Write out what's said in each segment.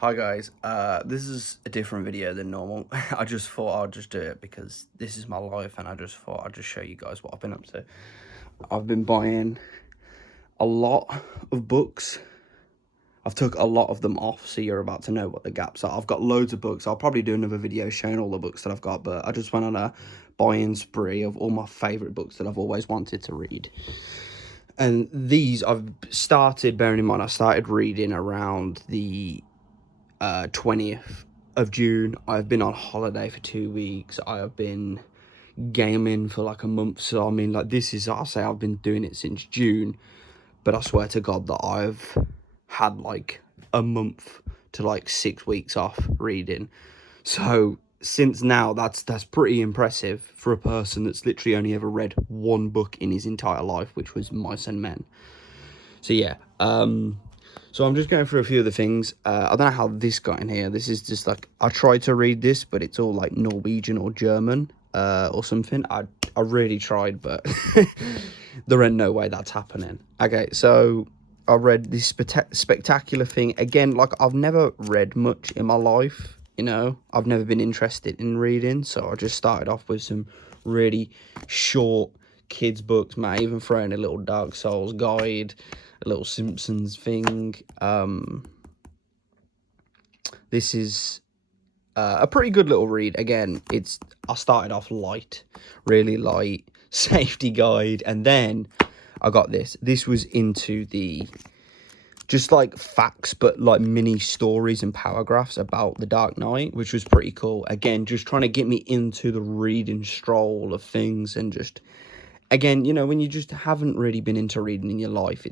Hi guys, this is a different video than normal. I just thought I'd just do it because this is my life and I just thought I'd just show you guys what I've been up to. I've been buying a lot of books. I've took a lot of them off, so you're about to know what the gaps are. I've got loads of books. I'll probably do another video showing all the books that I've got, but I just went on a buying spree of all my favourite books that I've always wanted to read. And these I've started, bearing in mind I started reading around the 20th of June. I've been on holiday for 2 weeks. I have been gaming for like a month. So I mean, like, this is, I'll say I've been doing it since June, but I swear to God that I've had like a month to like 6 weeks off reading. So since now, that's pretty impressive for a person that's literally only ever read one book in his entire life, which was Mice and Men. So yeah, so I'm just going through a few of the things. I don't know how this got in here. This is just like, I tried to read this, but it's all like Norwegian or German or something. I really tried, but there ain't no way that's happening. Okay, so I read this spectacular thing. Again, like, I've never read much in my life, you know. I've never been interested in reading, so I just started off with some really short kids books, man. Even throwing a little Dark Souls guide, a little Simpsons thing. This is a pretty good little read. Again, I started off light, really light, safety guide, and then I got this. This was into the just like facts, but like mini stories and paragraphs about the Dark Knight, which was pretty cool. Again, just trying to get me into the reading stroll of things, and just, again, you know, when you just haven't really been into reading in your life,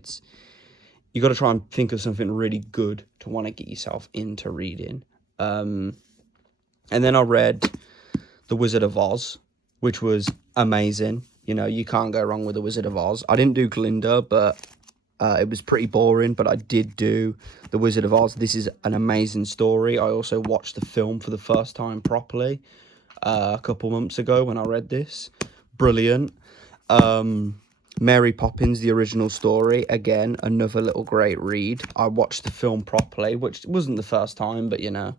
you got to try and think of something really good to want to get yourself into reading. And then I read The Wizard of Oz, which was amazing. You know, you can't go wrong with The Wizard of Oz. I didn't do Glinda, but it was pretty boring, but I did do The Wizard of Oz. This is an amazing story. I also watched the film for the first time properly a couple months ago when I read this. Brilliant. Mary Poppins, the original story, again, another little great read. I watched the film properly, which wasn't the first time, but you know,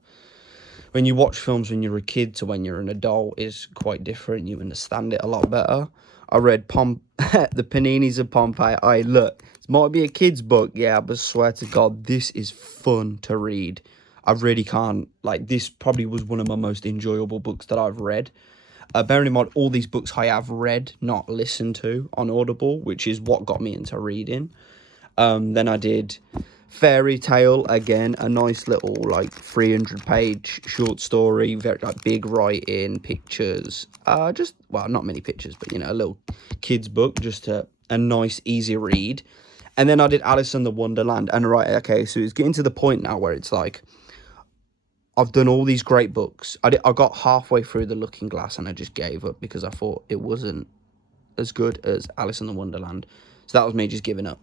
when you watch films when you're a kid to when you're an adult is quite different. You understand it a lot better. I read The Paninis of Pompeii. Look, it might be a kid's book, yeah, but swear to God, this is fun to read. I really can't, like, this probably was one of my most enjoyable books that I've read. Bearing in mind, all these books I have read, not listened to on Audible, which is what got me into reading. Then I did Fairy Tale, again, a nice little like 300-page short story, very like big writing, pictures. Just, well, not many pictures, but you know, a little kids book, just a nice, easy read. And then I did Alice in the Wonderland, and right, okay, so it's getting to the point now where it's like, I've done all these great books. I got halfway through The Looking Glass and I just gave up because I thought it wasn't as good as Alice in the Wonderland. So that was me just giving up.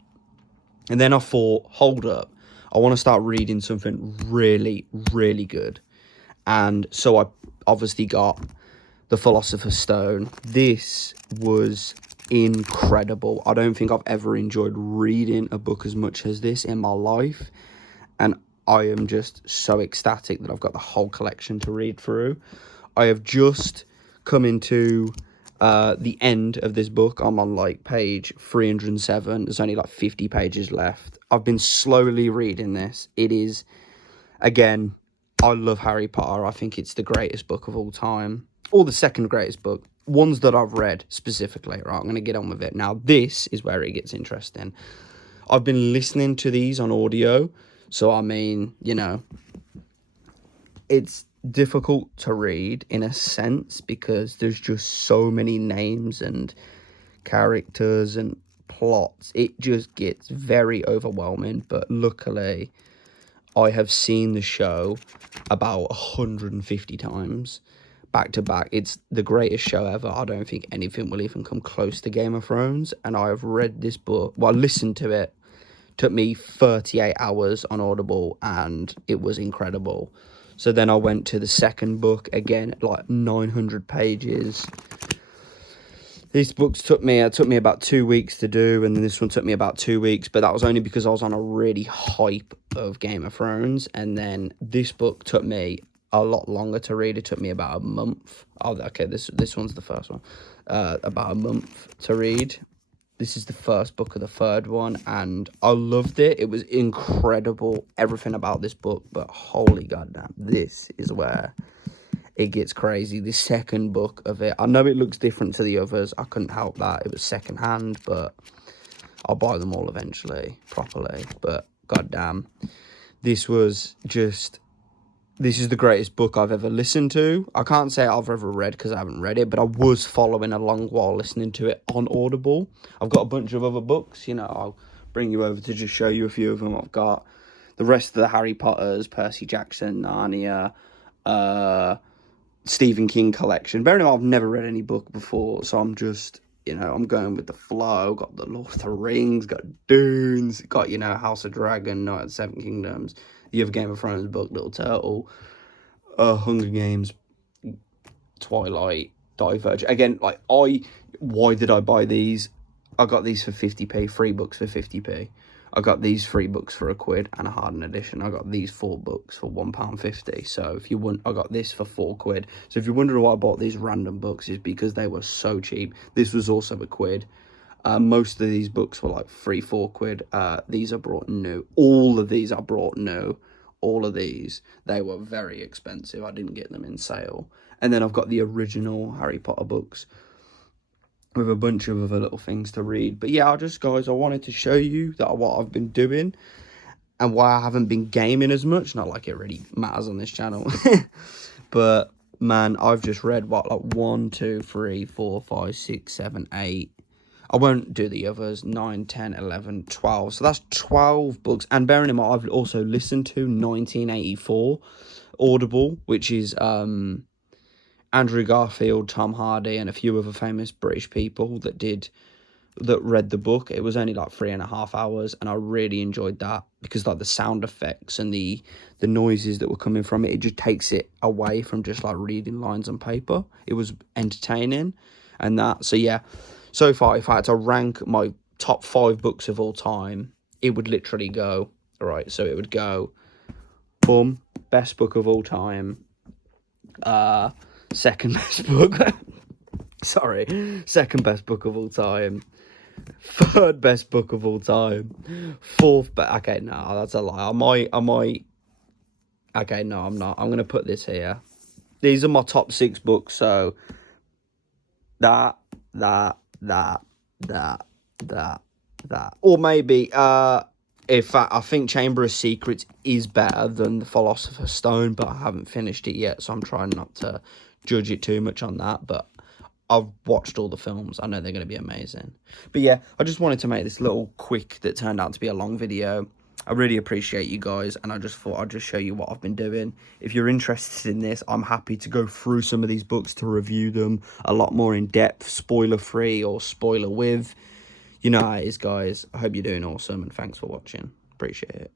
And then I thought, hold up, I want to start reading something really, really good. And so I obviously got The Philosopher's Stone. This was incredible. I don't think I've ever enjoyed reading a book as much as this in my life. And I am just so ecstatic that I've got the whole collection to read through. I have just come into the end of this book. I'm on like page 307. There's only like 50 pages left. I've been slowly reading this. It is, again, I love Harry Potter. I think it's the greatest book of all time, or the second greatest book. Ones that I've read specifically. Right, I'm going to get on with it. Now, this is where it gets interesting. I've been listening to these on audio. So, I mean, you know, it's difficult to read in a sense because there's just so many names and characters and plots. It just gets very overwhelming. But luckily, I have seen the show about 150 times back to back. It's the greatest show ever. I don't think anything will even come close to Game of Thrones. And I have read this book, well, I listened to it. Took me 38 hours on Audible, and it was incredible. So then I went to the second book, again, like 900 pages. These books took me about 2 weeks to do, and then this one took me about 2 weeks, but that was only because I was on a really hype of Game of Thrones, and then this book took me a lot longer to read. It took me about a month. Oh, okay, this one's the first one. About a month to read. This is the first book of the third one, and I loved it. It was incredible, everything about this book, but holy goddamn, this is where it gets crazy. The second book of it, I know it looks different to the others. I couldn't help that. It was secondhand, but I'll buy them all eventually, properly. But goddamn, this is the greatest book I've ever listened to. I can't say I've ever read because I haven't read it, but I was following along while listening to it on Audible. I've got a bunch of other books, I'll bring you over to just show you a few of them. I've got the rest of the Harry Potters, Percy Jackson, Narnia, Stephen King collection. Bearing in mind, I've never read any book before, so I'm just, I'm going with the flow. Got the Lord of the Rings, got Dunes, got, House of Dragon, Knight of the Seven Kingdoms, the other Game of Thrones book, Little Turtle, Hunger Games, Twilight, Diverge. Again, why did I buy these? I got these for 50p, 3 books for 50p. I got these 3 books for £1 and a hardened edition. I got these 4 books for £1.50. So if you want, I got this for £4. So if you're wondering why I bought these random books, is because they were so cheap. This was also £1. Most of these books were like £3-4. These are brought new. All of these are brought new. All of these, they were very expensive. I didn't get them in sale. And then I've got the original Harry Potter books with a bunch of other little things to read. But yeah, guys, I wanted to show you that what I've been doing and why I haven't been gaming as much. Not like it really matters on this channel. But man, I've just read like 1, 2, 3, 4, 5, 6, 7, 8. I won't do the others. 9, 10, 11, 12. So that's 12 books. And bearing in mind, I've also listened to 1984 Audible, which is Andrew Garfield, Tom Hardy, and a few other famous British people that read the book. It was only like 3.5 hours, and I really enjoyed that because like the sound effects and the noises that were coming from it just takes it away from just like reading lines on paper. It was entertaining, and that. So yeah, so far if I had to rank my top 5 books of all time, it would literally go right. So it would go, boom, best book of all time. Second best book. Second best book of all time. Third best book of all time. Fourth best. Okay, no, that's a lie. I might. Okay, no, I'm not. I'm gonna put this here. These are my top 6 books. So that, or maybe if I think Chamber of Secrets is better than The Philosopher's Stone, but I haven't finished it yet, so I'm trying not to judge it too much on that. But I've watched all the films. I know they're going to be amazing. But yeah, I just wanted to make this little quick that turned out to be a long video. I really appreciate you guys, and I just thought I'd just show you what I've been doing. If you're interested in this, I'm happy to go through some of these books to review them a lot more in depth, spoiler-free or spoiler with. You know how it is, guys. I hope you're doing awesome, and thanks for watching. Appreciate it.